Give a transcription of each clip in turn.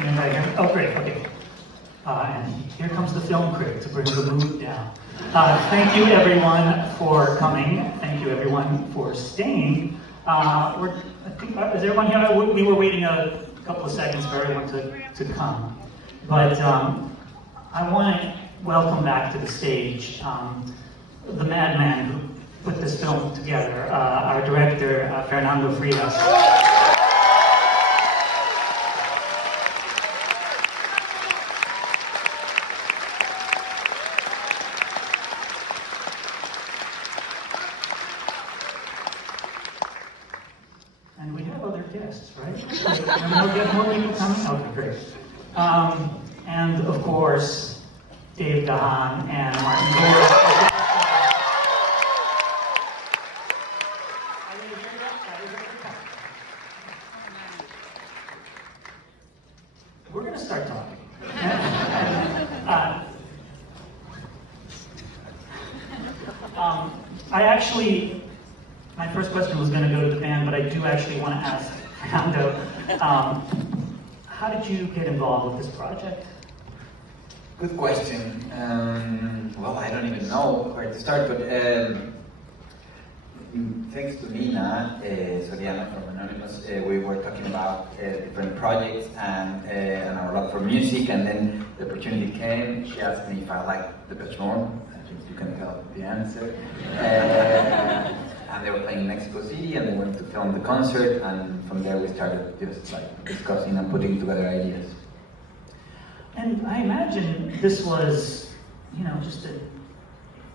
Can anybody hear me? Oh, great, okay. And here comes the film critic to bring the mood down. Thank you everyone for coming. Thank you everyone for staying. I think, is everyone here? We were waiting a couple of seconds for everyone to come. But I want to welcome back to the stage the madman who put this film together, our director, Fernando Frias. And we have other guests, right? More people coming? Okay, great. And of course, Dave Gahan and Martin Gore. We're going to start talking. My first question was going to go to the band, but I do actually want to ask Fernando, how did you get involved with this project? Good question. Well, I don't even know where to start, but thanks to Nina Soriano from Unreleased, we were talking about different projects and our love for music, and then the opportunity came. She asked me if I liked Depeche Mode. I think you can tell the answer. And they were playing in Mexico City, and they went to film the concert, and from there we started just like discussing and putting together ideas. And I imagine this was, just an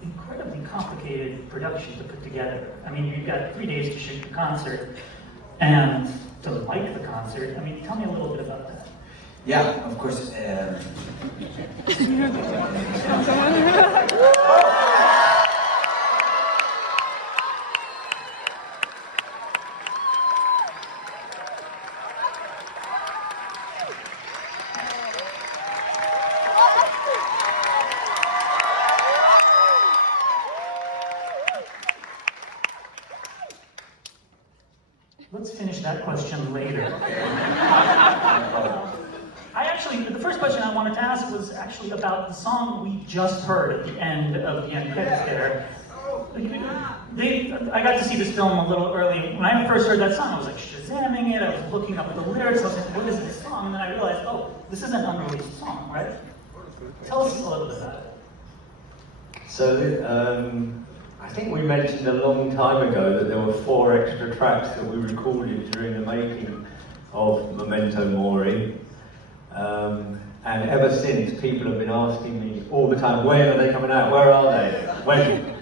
incredibly complicated production to put together. I mean, you've got 3 days to shoot the concert and to like the concert. I mean, tell me a little bit about that. Yeah, of course. Let's finish that question later. The first question I wanted to ask was actually about the song we just heard at the end of the end credits there. I got to see this film a little early. When I first heard that song, I was like shazamming it, I was looking up the lyrics, I was like, what is this song? And then I realized, oh, this is an unreleased song, right? Tell us a little bit about it. So, I think we mentioned a long time ago that there were 4 extra tracks that we recorded during the making of Memento Mori. And ever since, people have been asking me all the time, when are they coming out? Where are they? When?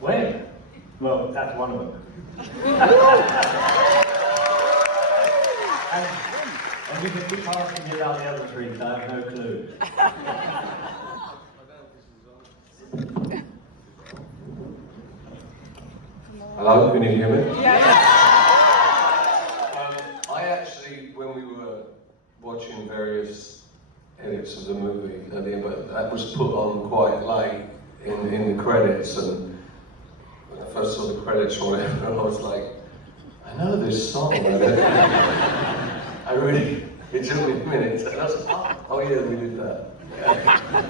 When? Well, that's one of them. and you can keep asking me about the other 3, so I have no clue. Hello, can you hear me? Yeah. I actually, when we were watching various edits of the movie, but that was put on quite late in the credits, and when I first saw the credits or whatever, I was like, I know this song. It took me minutes, and I was like, oh yeah, we did that. Yeah.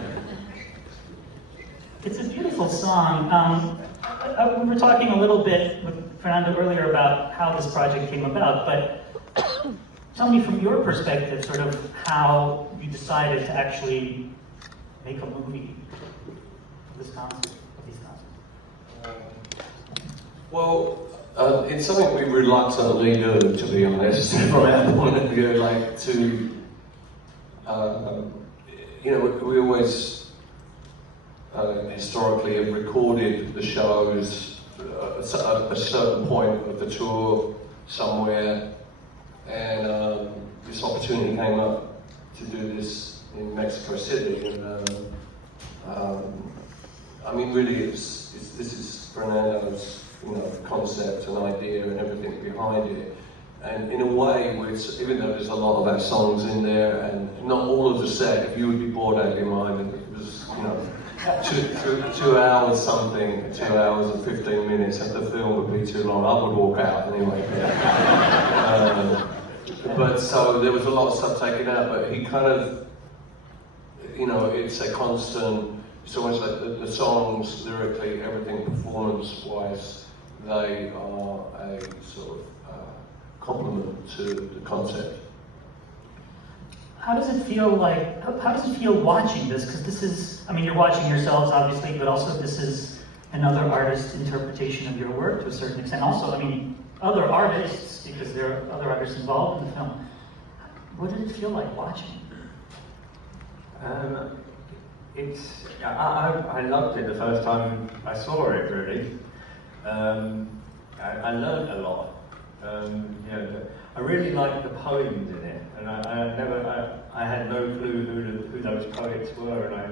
It's a beautiful song. We were talking a little bit with Fernando earlier about how this project came about, but tell me from your perspective sort of how you decided to actually make a movie of this concept, of these concepts. Well, it's something we reluctantly do, to be honest, from our point of view, like to, we always historically have recorded the shows at a certain point of the tour somewhere, and this opportunity came up to do this in Mexico City, and I mean, really, this is Fernando's, concept and idea and everything behind it. And in a way, even though there's a lot of our songs in there, and not all of the set, if you would be bored out of your mind, and it was, 2 hours something, 2 hours and 15 minutes, and the film would be too long, I would walk out anyway. But so there was a lot of stuff taken out, but he kind of, you know, it's a constant, it's almost like the songs, lyrically, everything performance-wise, they are a sort of complement to the concept. How does it feel like, how does it feel watching this? Because this is, I mean, you're watching yourselves, obviously, but also this is another artist's interpretation of your work to a certain extent. Also, I mean, other artists, because there are other artists involved in the film. What did it feel like watching? I loved it the first time I saw it, really. I learned a lot. You know, I really liked the poems in it, and I had no clue who those poets were, and I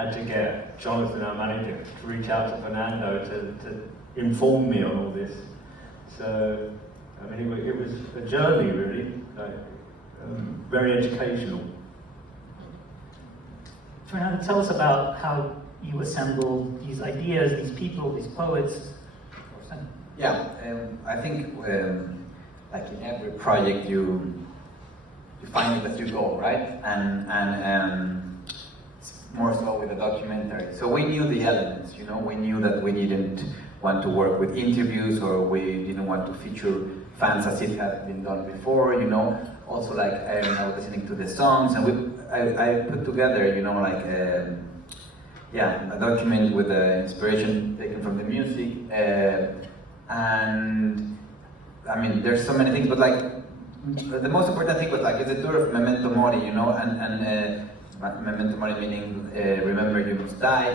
had to get Jonathan, our manager, to reach out to Fernando to inform me on all this. So, I mean, it was a journey, really, like, very educational. Fernando, tell us about how you assembled these ideas, these people, these poets. Yeah, I think like in every project you find it as you go, right? And it's more so with a documentary. So we knew the elements, you know, we knew that we didn't want to work with interviews, or we didn't want to feature fans as it had been done before, you know. Also, like, I was listening to the songs, and I put together, you know, like, a document with the inspiration taken from the music, and I mean, there's so many things, but like, the most important thing was like, it's a tour of Memento Mori, you know, and Memento Mori meaning remember you must die,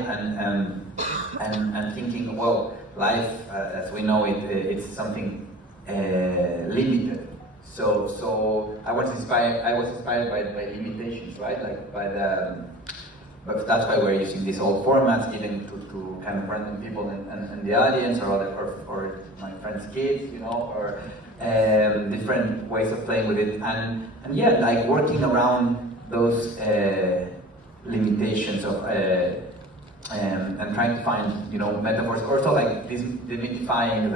and thinking, well, life as we know it, it's something limited. So I was inspired by limitations, right? Like but that's why we're using these old formats, given to kind of random people in the audience, or my friends' kids, you know, or different ways of playing with it, and yeah, like working around those limitations of and trying to find, you know, metaphors. Also, like demystifying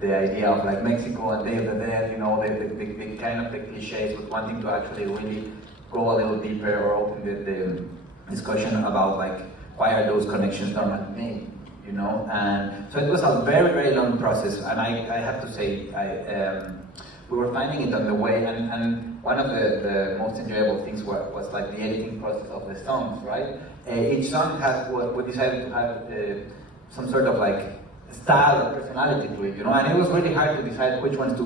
the idea of like Mexico and Day of the Dead, you know, the kind of the cliches, but wanting to actually really go a little deeper, or open the discussion about like why are those connections normally made, you know. And so it was a very, very long process, and I have to say, we were finding it on the way, and one of the most enjoyable things was like the editing process of the songs, right? Each song had, we decided to have some sort of like style or personality to it, you know, and it was really hard to decide which ones to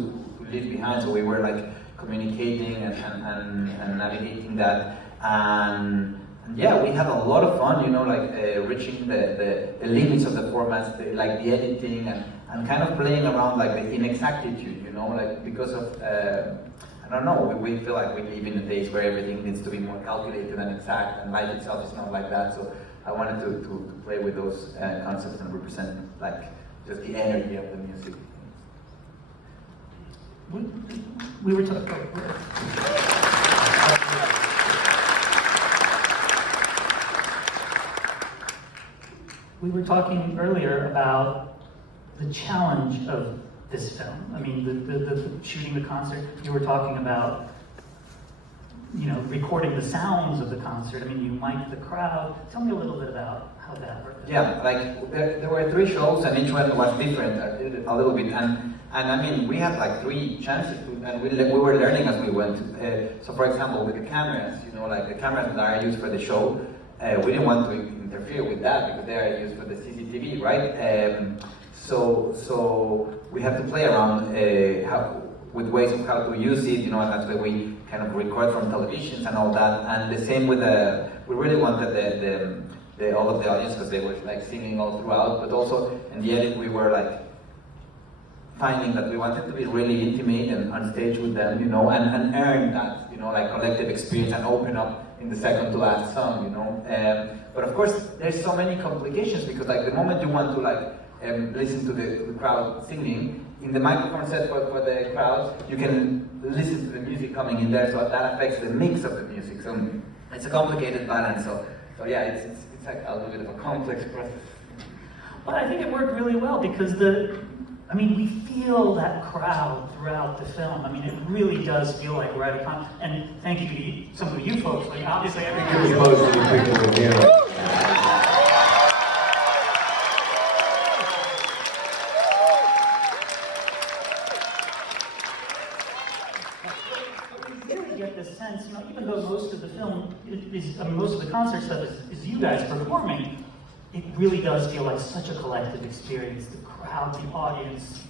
leave behind, so we were like communicating and navigating that, and yeah, we had a lot of fun, you know, like reaching the limits of the formats, like the editing, and kind of playing around like the inexactitude, you know, like because of, I don't know, we feel like we live in a days where everything needs to be more calculated and exact, and life itself is not like that, so I wanted to play with those concepts and represent like just the energy of the music. We were talking. We were talking earlier about the challenge of this film. I mean, the shooting the concert. You were talking about, you know, recording the sounds of the concert. I mean, you mic'd the crowd. Tell me a little bit about how that worked. Yeah, like there were 3 shows, and each one was different a little bit, and I mean, we had like 3 chances to, and we were learning as we went. So for example, with the cameras, you know, like the cameras that are used for the show, we didn't want to interfere with that because they are used for the CCTV, right? So we have to play around with ways of how to use it, you know, and that's why we kind of record from televisions and all that. And the same with we really wanted all of the audience, because they were like singing all throughout, but also in the edit we were like finding that we wanted to be really intimate and on stage with them, you know, and earn that, you know, like collective experience, and open up in the second to last song, you know. But of course, there's so many complications, because like the moment you want to like listen to the crowd singing, in the microphone set for the crowd, you can listen to the music coming in there, so that affects the mix of the music. So it's a complicated balance. So yeah, it's like a little bit of a complex process. Well, I think it worked really well, because I mean, we feel that crowd throughout the film. I mean, it really does feel like we're at a con. And thank you to some of you folks. Like obviously, everybody. Most of the people in here. You really get the sense, you know, even though most of the film is, I mean, most of the concert stuff is you guys performing, it really does feel like such a collective experience. The crowd, the audience,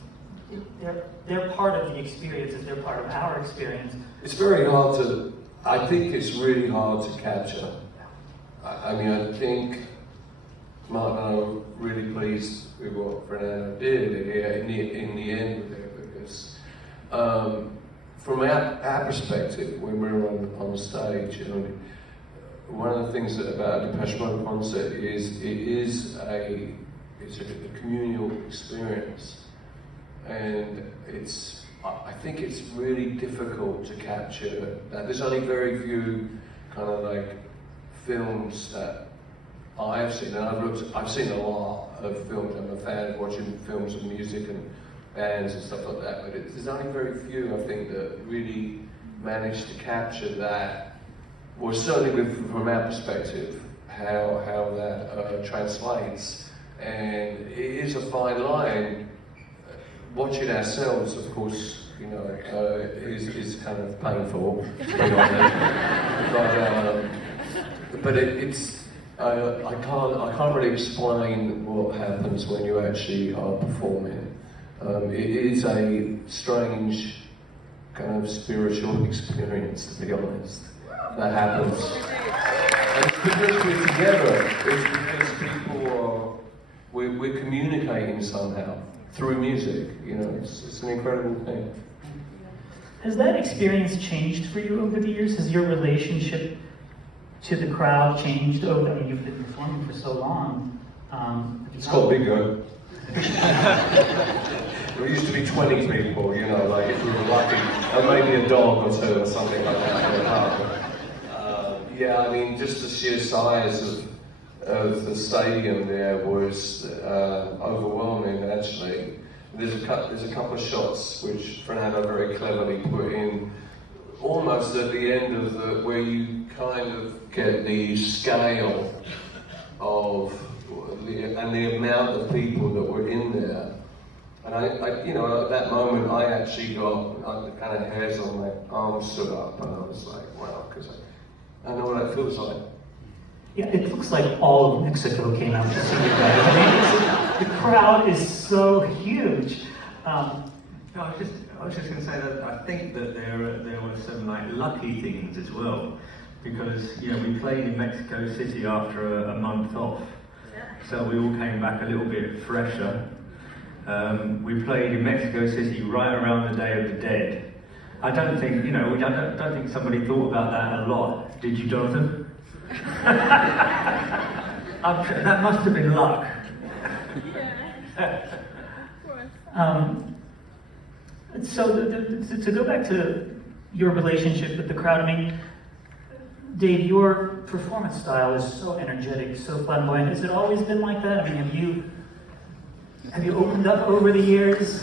they're part of the experience, and they're part of our experience. It's very hard to, I think it's really hard to capture. I mean, I think Martin and I were really pleased with what Fernando did here in the end with it, because from our perspective, when we were on the stage, you know, one of the things about a Depeche Mode concert is it's a communal experience, and I think it's really difficult to capture that. There's only very few kind of like films that I've seen, and I've seen a lot of films. I'm a fan of watching films of music and bands and stuff like that, but there's only very few, I think, that really manage to capture that, well, certainly from our perspective, how that translates. And it is a fine line. Watching ourselves, of course, you know, is kind of painful, to be honest. But I can't really explain what happens when you actually are performing. It is a strange kind of spiritual experience, to be honest, that happens. And it's because we're together, it's because people are, we're communicating somehow through music, you know, it's an incredible thing. Has that experience changed for you over the years? Has your relationship to the crowd changed over, I mean, you've been performing for so long. It's got bigger. There used to be 20 people, you know, like if we were lucky, and maybe a dog or two or something like that. Yeah, I mean, just the sheer size of the stadium there was overwhelming, actually. There's a couple of shots which Fernando very cleverly put in, almost at the end of where you kind of get the scale of the amount of people that were in there. And I you know, at that moment, I actually got the kind of hairs on my arms stood up, and I was like, wow, because I know what that feels like. Yeah, it looks like all of Mexico came out to see you guys. I mean, the crowd is so huge. No, I was just going to say that I think that there were some like lucky things as well, because you know we played in Mexico City after a month off, so we all came back a little bit fresher. We played in Mexico City right around the Day of the Dead. I don't think, you know, I don't think somebody thought about that a lot. Did you, Jonathan? That must have been luck. So to go back to your relationship with the crowd, I mean, Dave, your performance style is so energetic, so flamboyant. Has it always been like that? I mean, have you opened up over the years?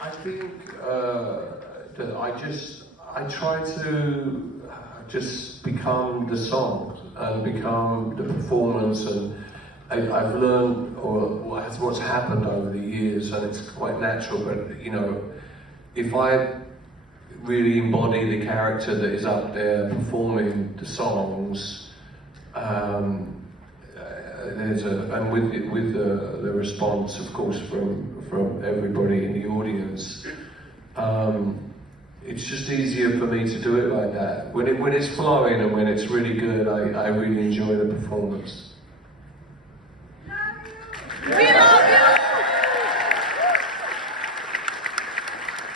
I think that I try to just become the song and become the performance, and I've learned what's happened over the years, and it's quite natural. But you know, if I really embody the character that is up there performing the songs, and with the response, of course, from everybody in the audience, it's just easier for me to do it like that. When it's flowing and when it's really good, I really enjoy the performance.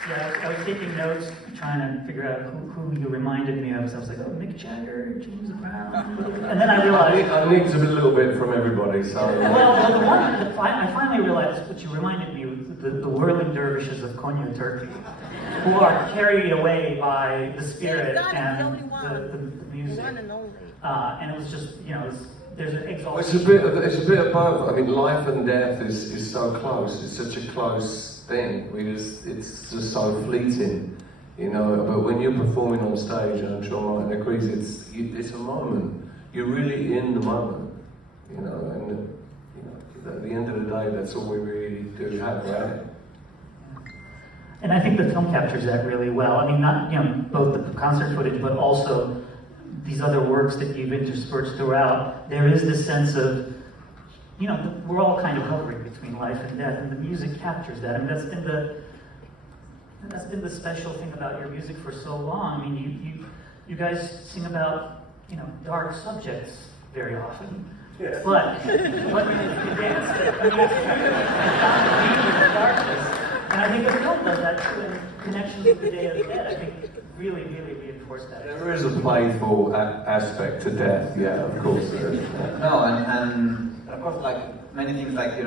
Yeah, I was taking notes, trying to figure out who you reminded me of. So I was like, oh, Mick Jagger, James Brown, and then I realized I need a little bit from everybody. So well, the one I finally realized what you reminded me of. the whirling dervishes of Konya, Turkey, who are carried away by the spirit and the music. And it was just, there's an exaltation. It's a bit above. I mean, life and death is so close. It's such a close thing. It's just so fleeting, But when you're performing on stage, and I'm sure Martin agrees, it's a moment. You're really in the moment, And at the end of the day, that's all we really do have, right? And I think the film captures that really well. I mean, not both the concert footage, but also these other works that you've interspersed throughout. There is this sense of, we're all kind of hovering between life and death, and the music captures that. I mean, that's been the special thing about your music for so long. I mean, you guys sing about dark subjects very often. Yeah. But you dance. I mean, the darkness. And I think the film does that too, and connections with the Day of the Dead, I think really, really reinforce that. There is a playful aspect to death, yeah, of course there is. No, and of course, like many things, like they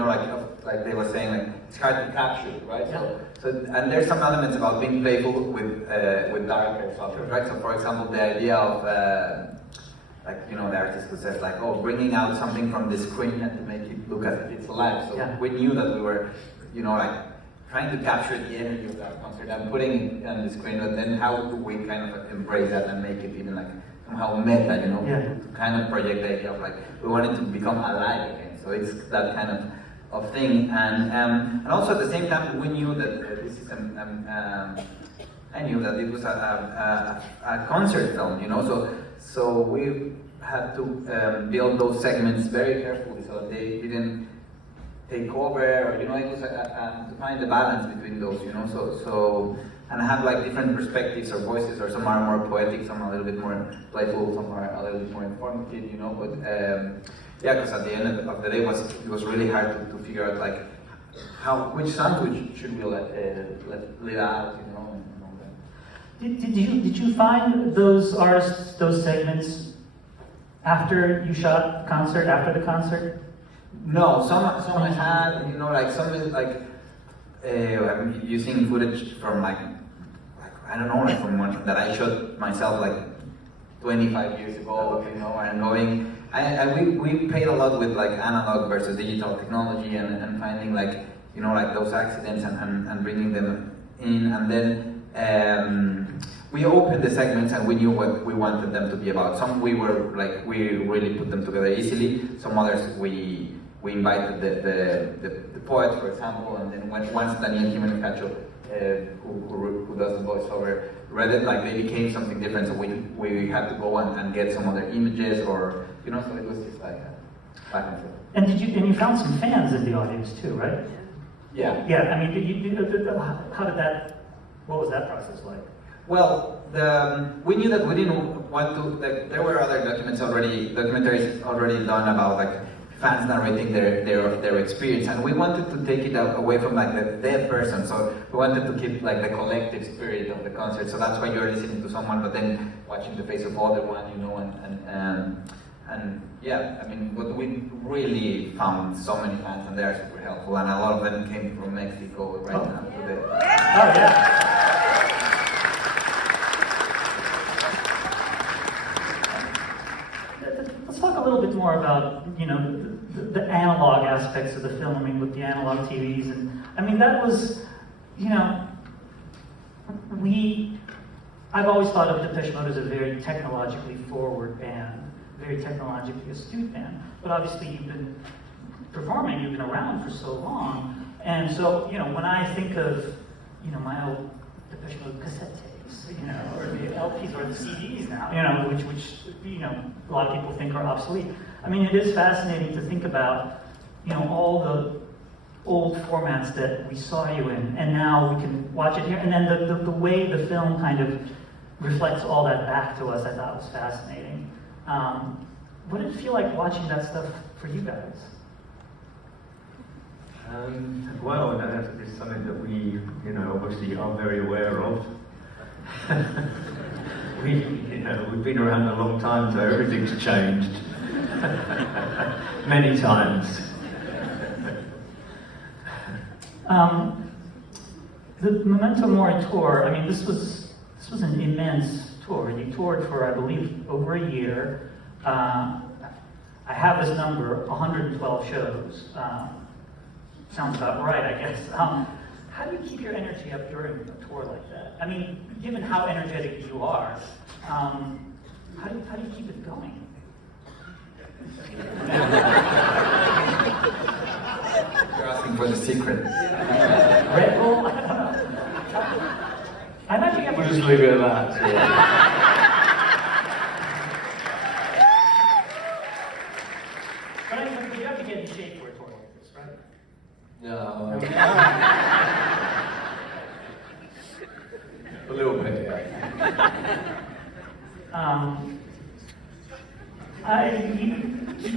were saying, like it's hard to capture, right? Yeah. So and there's some elements about being playful with darker subjects, right? So for example, the idea of the artist who says like, oh, bringing out something from the screen and to make it look as if it's alive. So yeah. We knew that we were, trying to capture the energy of that concert and putting it on the screen, but then how do we kind of embrace that and make it even like somehow meta, Yeah. to kind of project the idea of like, we want it to become alive again. So it's that kind of thing. And also at the same time, we knew that this is, I knew that it was a concert film, so we had to build those segments very carefully so that they didn't take over, or it was to find the balance between those, so and have like different perspectives or voices, or some are more poetic, some are a little bit more playful, some are a little bit more informative, but because at the end of the day it was really hard to figure out like which songs should we let out, and all that. Did you find those artists, those segments, after you shot the concert, after the concert? No, some I had, some is like I'm using footage from like I don't know, from one that I shot myself like 25 years ago, and going. We played a lot with like analog versus digital technology, and finding like those accidents and bringing them in, and then we opened the segments and we knew what we wanted them to be about. Some we really put them together easily. Some others we invited the poet, for example, and then once Daniel Jimenez Cacho, who does the voiceover, read it, like they became something different. So we had to go and get some other images, or so it was just like back and forth. And you found some fans in the audience too, right? Yeah. Yeah. I mean, how did that? What was that process like? Well, we knew that we didn't want to. Like, there were other documentaries already done about like fans narrating their experience, and we wanted to take it away from like the dead person. So we wanted to keep like the collective spirit of the concert. So that's why you're listening to someone, but then watching the face of other one, and yeah, I mean, but we really found so many fans, and they're super helpful, and a lot of them came from Mexico right now today. Oh yeah. Let's talk a little bit more about the analog aspects of the film. I mean, with the analog TVs, and I mean that was, I've always thought of Depeche Mode as a very technologically forward band, very technologically astute band. But obviously, you've been performing, you've been around for so long, and so when I think of my old Depeche Mode cassette tapes, or the LPs or the CDs now, which a lot of people think are obsolete. I mean, it is fascinating to think about, all the old formats that we saw you in, and now we can watch it here, and then the way the film kind of reflects all that back to us, I thought was fascinating. What did it feel like watching that stuff for you guys? Well, that is something that we, obviously are very aware of. We've been around a long time, so everything's changed. Many times. The Memento Mori tour, I mean, this was an immense tour. You toured for, I believe, over a year. I have this number, 112 shows. Sounds about right, I guess. How do you keep your energy up during a tour like that? I mean, given how energetic you are, how do you keep it going? You're asking for the secret. Red Bull? I don't know. I imagine you have We'll just leave it at that. But I mean, you have to get in shape for a tour like this, right? No. A little bit, yeah.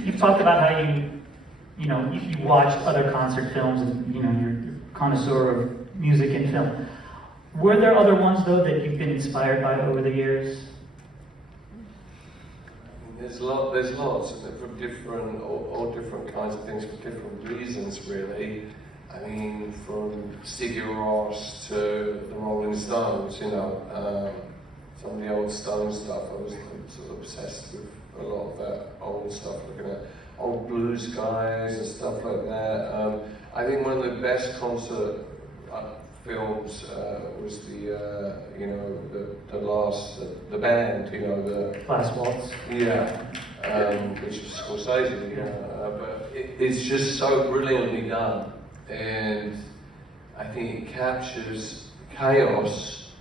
You've talked about how you watched other concert films and you're a connoisseur of music and film. Were there other ones though that you've been inspired by over the years? There's lots from different, all different kinds of things for different reasons, really. I mean, from Ziggy Ross to the Rolling Stones, some of the old Stones stuff. I was sort of obsessed with a lot of that old stuff, looking at old blues guys and stuff like that. I think one of the best concert films was the band, the Last Waltz. yeah, which was Scorsese, but it's just so brilliantly done, and I think it captures chaos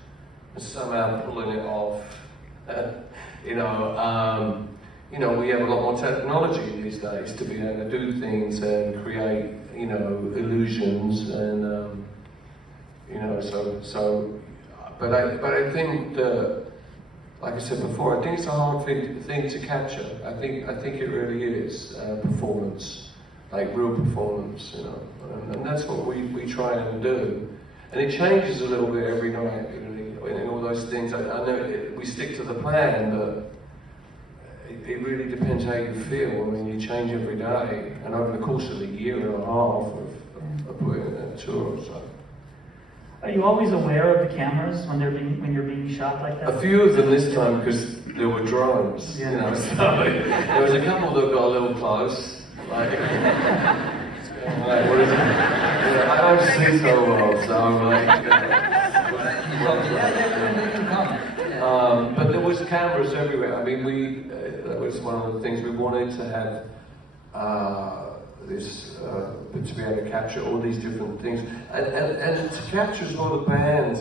and somehow pulling it off. We have a lot more technology these days to be able to do things and create, illusions and. But I think that, like I said before, I think it's a hard thing to capture. I think it really is performance, like real performance, and that's what we try and do. And it changes a little bit every night, really, and all those things. I know we stick to the plan, but it really depends how you feel. I mean, you change every day, and over the course of a year and a half of putting a tour, so. Are you always aware of the cameras when you're being shot like that? A few of them this time because there were drones, Yeah. So there was a couple that got a little close. Like what is it? I don't see so well, so I'm like. But there was cameras everywhere. I mean, that was one of the things we wanted to have. To be able to capture all these different things, and to capture as well the band,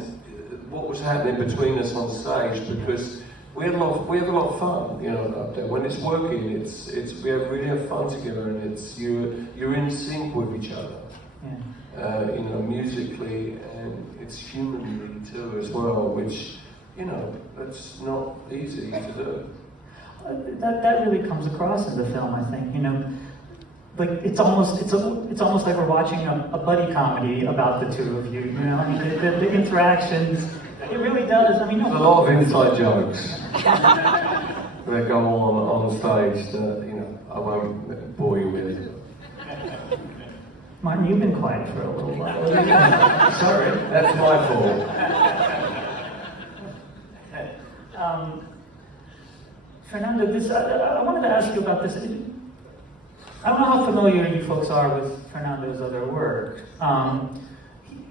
what was happening between us on stage, because we had a lot of fun, up there. When it's working, we really have fun together, and you're in sync with each other, musically, and it's humanly too as well, which that's not easy to do. That really comes across in the film, I think. Like it's almost like we're watching a buddy comedy about the two of you. I mean, the interactions. It really does. I mean, there's a lot of inside jokes that go on stage that I won't bore you with. Martin, you've been quiet for a little while. Sorry, that's my fault. Fernando, I wanted to ask you about this. I don't know how familiar you folks are with Fernando's other work.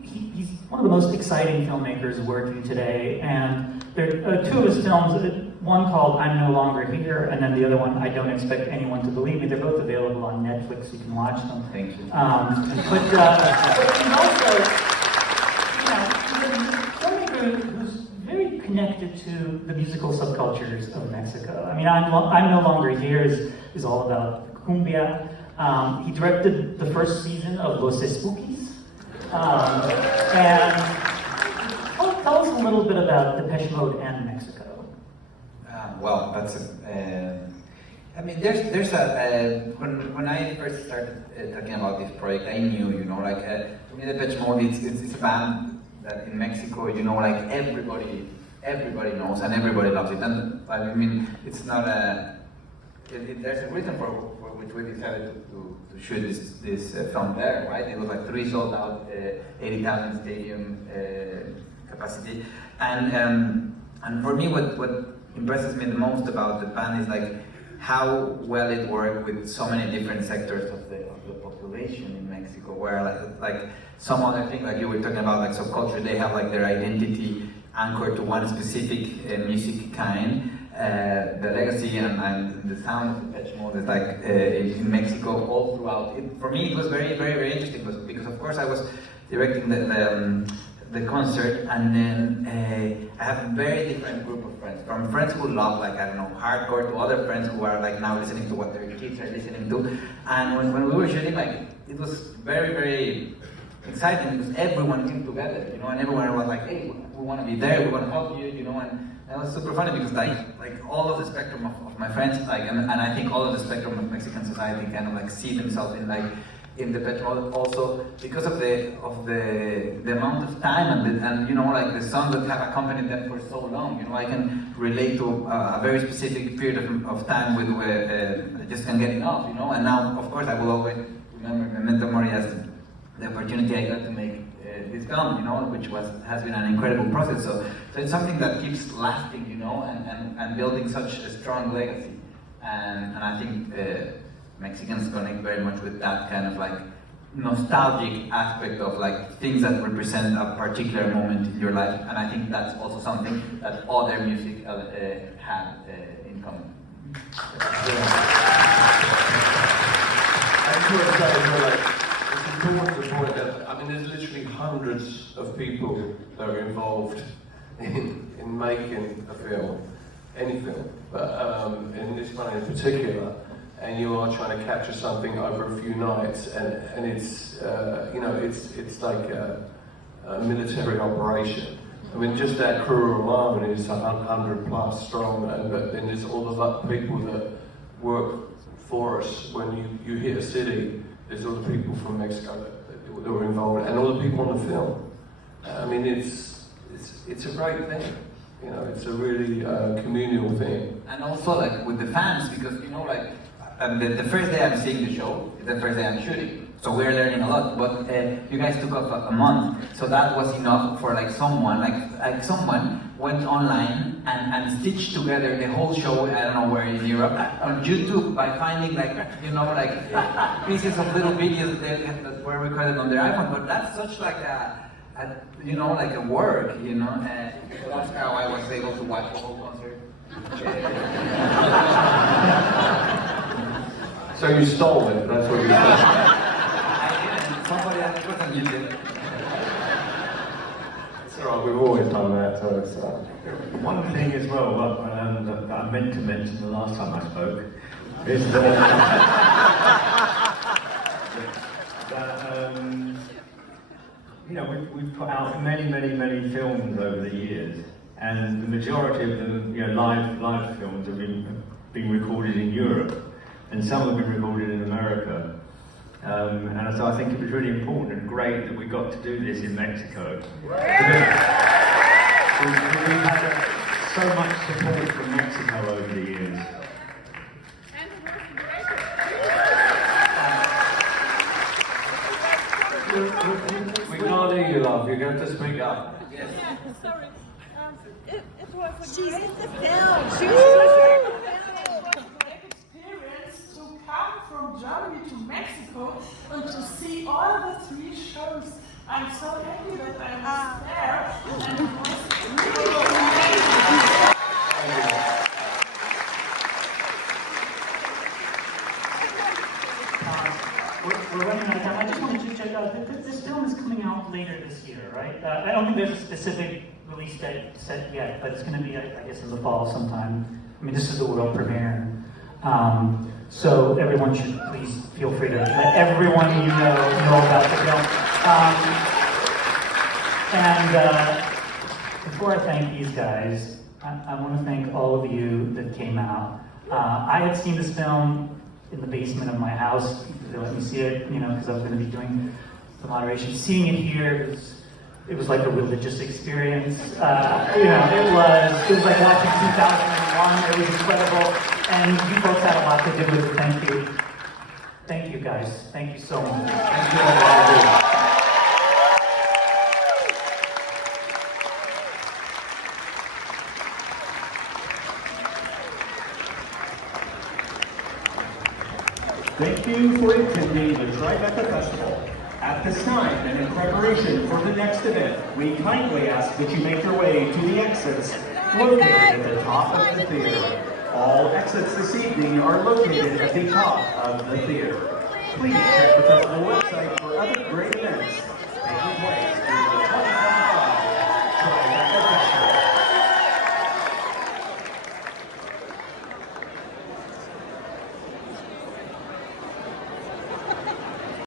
He's one of the most exciting filmmakers working today, and there are two of his films, one called I'm No Longer Here, and then the other one, I Don't Expect Anyone to Believe Me. They're both available on Netflix, you can watch them. Thank you. But he's also, he's a filmmaker who's very connected to the musical subcultures of Mexico. I mean, I'm No Longer Here is all about cumbia. He directed the first season of Los Espookies. And tell us a little bit about Depeche Mode and Mexico. Well, that's there's when I first started talking about this project, I knew, to me Depeche Mode, it's a band that in Mexico, everybody knows and everybody loves it. And I mean, it's not there's a reason for which we decided to shoot this film there, right? It was like 3 sold out, 80,000 stadium capacity, and for me, what impresses me the most about the band is like how well it worked with so many different sectors of the population in Mexico, where like some other thing, like you were talking about, like subculture, they have like their identity anchored to one specific music kind. The legacy and the sound of Depeche Mode is like in Mexico all throughout. For me, it was very, very, very interesting because of course I was directing the concert, and then I have a very different group of friends. From friends who love, like, I don't know, hardcore, to other friends who are like now listening to what their kids are listening to. And when we were shooting, like, it was very, very exciting because everyone came together, you know, and everyone was like, hey, we want to be there, we want to help you, you know, and it was super funny because like all of the spectrum of my friends, like, and I think all of the spectrum of Mexican society kind of like see themselves in Depeche Mode also because of the amount of time and you know, like the songs that have accompanied them for so long. You know, I can relate to a very specific period of time with where I just can't get enough. You know, and now of course I will always remember Memento Mori as the opportunity I got to make this film. You know, which has been an incredible process. So it's something that keeps lasting. You know, and building such a strong legacy. And I think. Mexicans connect very much with that kind of like nostalgic aspect of like things that represent a particular moment in your life, and I think that's also something that other music have in common. I would say as well, like, it's important to point that, I mean, there's literally hundreds of people that are involved in making a film, any film, but in this one in particular. And you are trying to capture something over a few nights, and it's you know, it's like a military operation. I mean, just that crew alone is 100 plus strong, but then there's all the people that work for us. When you hit a city, there's all the people from Mexico that were involved, and all the people on the film. I mean, it's a great thing. You know, it's a really communal thing. And also like with the fans, because you know, like. The first day I'm seeing the show is the first day I'm shooting, so we're learning a lot. But you guys took off a month, so that was enough for like someone went online and stitched together the whole show. I don't know where in Europe on YouTube by finding like, you know, like pieces of little videos that were recorded on their iPhone. But that's such like a you know, like a work, you know. So that's how I was able to watch the whole concert. So you stole it, that's what you said. I didn't. Somebody else wasn't using it. It's alright, we've always done that, so it's... One thing as well that I meant to mention the last time I spoke is that you know, we've put out many films over the years, and the majority of them, you know, live films have been recorded in Europe. And some have been recorded in America. And so I think it was really important and great that we got to do this in Mexico. We've had so much support from Mexico over the years. We can't hear you, love. You're going to speak up. Yes. Yeah, sorry. It was a She's great, in the film. it was a great experience to come from Germany to Mexico and to see all the 3 shows. I'm so happy that I was there, and it was really amazing. We're running out of time. I just wanted to check out, this film is coming out later this year, right? I don't think there's a specific release date set yet, but it's going to be, I guess, in the fall sometime. I mean, this is the world premiere. So everyone should please feel free to let everyone you know about the film. Before I thank these guys, I want to thank all of you that came out. I had seen this film in the basement of my house. They let me see it, you know, because I was going to be doing the moderation. Seeing it here, it was like a religious experience. You know, it was like watching 2001. It was incredible. And you folks had a lot to do with it. Thank you. Thank you, guys. Thank you so much. Thank you, everybody. Thank you for attending the Tribeca Festival. At this time, and in preparation for the next event, we kindly ask that you make your way to the exits located at the top of the theater. All exits this evening are located at the top of the theater. Please check the festival website for other great events taking place during the